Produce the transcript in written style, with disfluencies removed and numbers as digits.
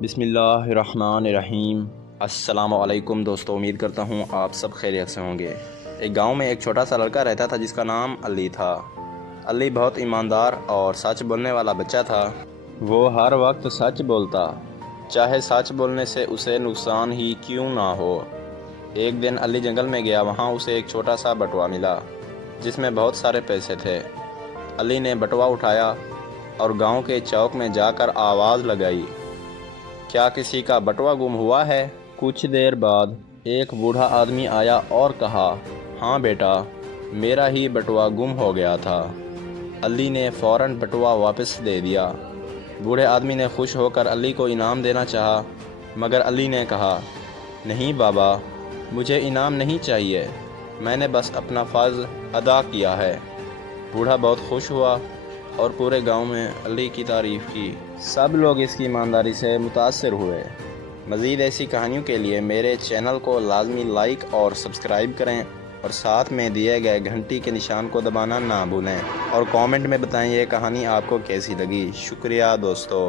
بسم اللہ الرحمن الرحیم۔ السلام علیکم دوستو، امید کرتا ہوں آپ سب خیریت سے ہوں گے۔ ایک گاؤں میں ایک چھوٹا سا لڑکا رہتا تھا جس کا نام علی تھا۔ علی بہت ایماندار اور سچ بولنے والا بچہ تھا۔ وہ ہر وقت سچ بولتا، چاہے سچ بولنے سے اسے نقصان ہی کیوں نہ ہو۔ ایک دن علی جنگل میں گیا، وہاں اسے ایک چھوٹا سا بٹوا ملا جس میں بہت سارے پیسے تھے۔ علی نے بٹوا اٹھایا اور گاؤں کے چوک میں جا کر آواز لگائی، کیا کسی کا بٹوا گم ہوا ہے؟ کچھ دیر بعد ایک بوڑھا آدمی آیا اور کہا، ہاں بیٹا، میرا ہی بٹوا گم ہو گیا تھا۔ علی نے فوراً بٹوا واپس دے دیا۔ بوڑھے آدمی نے خوش ہو کر علی کو انعام دینا چاہا، مگر علی نے کہا، نہیں بابا، مجھے انعام نہیں چاہیے، میں نے بس اپنا فرض ادا کیا ہے۔ بوڑھا بہت خوش ہوا اور پورے گاؤں میں علی کی تعریف کی۔ سب لوگ اس کی ایمانداری سے متاثر ہوئے۔ مزید ایسی کہانیوں کے لیے میرے چینل کو لازمی لائک اور سبسکرائب کریں اور ساتھ میں دیے گئے گھنٹی کے نشان کو دبانا نہ بھولیں، اور کامنٹ میں بتائیں یہ کہانی آپ کو کیسی لگی۔ شکریہ دوستو۔